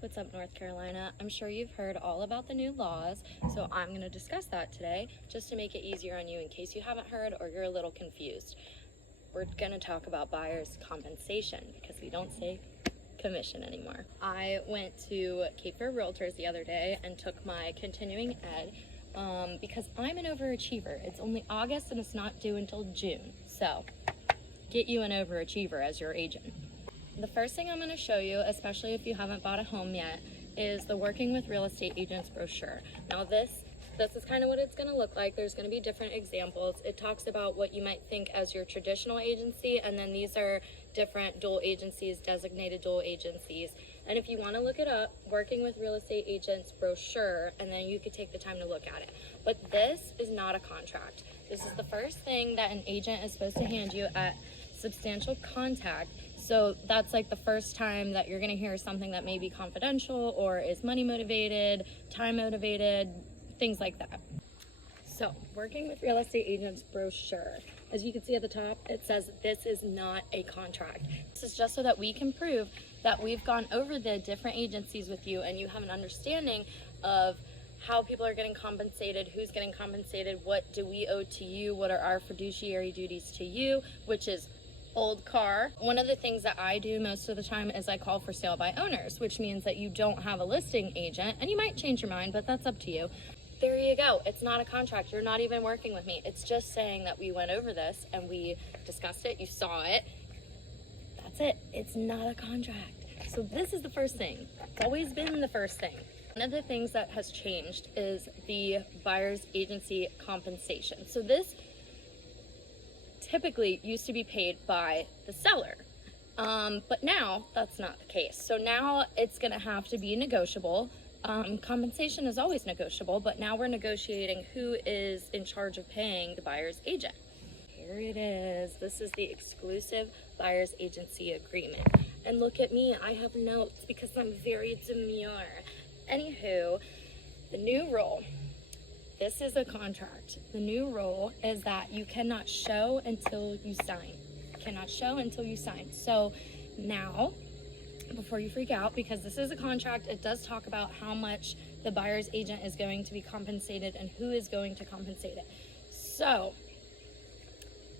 What's up, North Carolina? I'm sure you've heard all about the new laws, so I'm going to discuss that today just to make it easier on you in case you haven't heard or you're a little confused. We're going to talk about buyer's compensation because we don't say commission anymore. I went to Cape Fear Realtors the other day and took my continuing ed because I'm an overachiever. It's only August and it's not due until June, so get you an overachiever as your agent. The first thing I'm going to show you, especially if you haven't bought a home yet, is the Working with Real Estate Agents brochure. Now this is kind of what it's going to look like. There's going to be different examples. It talks about what you might think as your traditional agency, and then these are different dual agencies, designated dual agencies. And if you want to look it up, Working with Real Estate Agents brochure, and then you could take the time to look at it. But this is not a contract. This is the first thing that an agent is supposed to hand you at substantial contact. So that's like the first time that you're going to hear something that may be confidential or is money motivated, time motivated, things like that. So, Working with Real Estate Agents brochure. As you can see at the top, it says this is not a contract. This is just so that we can prove that we've gone over the different agencies with you and you have an understanding of how people are getting compensated, who's getting compensated, what do we owe to you, what are our fiduciary duties to you, which is old car. One of the things that I do most of the time is I call for sale by owners, which means that you don't have a listing agent, and you might change your mind, but that's up to you. There you go. It's not a contract. You're not even working with me. It's just saying that we went over this and we discussed it. You saw it. That's it. It's not a contract. So this is the first thing. It's always been the first thing. One of the things that has changed is the buyer's agency compensation. So this typically used to be paid by the seller. But now that's not the case. So now it's going to have to be negotiable. Compensation is always negotiable, but now we're negotiating who is in charge of paying the buyer's agent. Here it is. This is the exclusive buyer's agency agreement. And look at me, I have notes because I'm very demure. Anywho, the new rule. This is a contract. The new rule is that you cannot show until you sign. Cannot show until you sign. So now, before you freak out, because this is a contract, it does talk about how much the buyer's agent is going to be compensated and who is going to compensate it. So,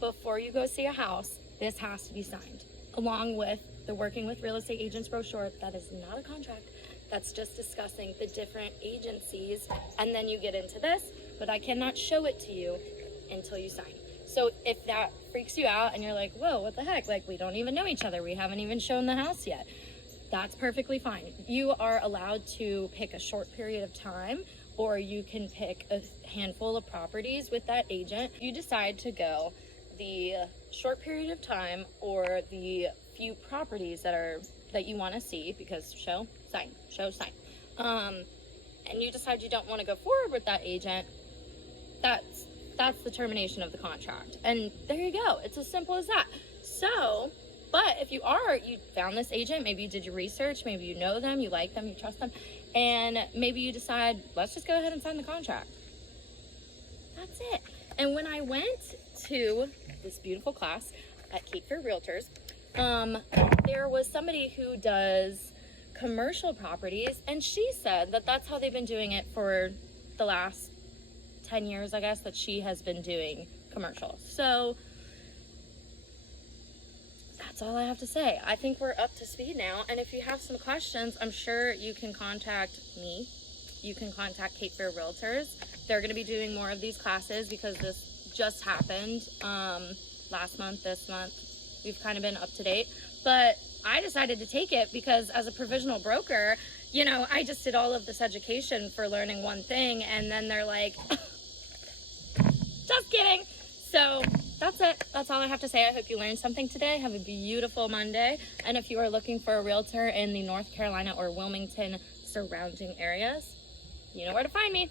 before you go see a house, this has to be signed, along with the Working with Real Estate Agents brochure. That is not a contract. That's just discussing the different agencies, and then you get into this, but I cannot show it to you until you sign. So if that freaks you out and you're like, whoa, what the heck? Like, we don't even know each other. We haven't even shown the house yet. That's perfectly fine. You are allowed to pick a short period of time, or you can pick a handful of properties with that agent. You decide to go the short period of time or the few properties that you want to see, because show, sign, and you decide you don't want to go forward with that agent, that's the termination of the contract. And there you go. It's as simple as that. So, but if you found this agent, maybe you did your research, maybe you know them, you like them, you trust them, and maybe you decide, let's just go ahead and sign the contract. That's it. And when I went to this beautiful class at Cape Fear Realtors, there was somebody who does commercial properties, and she said that that's how they've been doing it for the last 10 years, I guess, that she has been doing commercial. So that's all I have to say. I think we're up to speed now, and if you have some questions, I'm sure you can contact me. You can contact Cape Fear Realtors. They're going to be doing more of these classes because this just happened last month, this month. We've kind of been up to date, but I decided to take it because as a provisional broker, you know, I just did all of this education for learning one thing, and then they're like, just kidding. So that's it. That's all I have to say. I hope you learned something today. Have a beautiful Monday. And if you are looking for a realtor in the North Carolina or Wilmington surrounding areas, you know where to find me.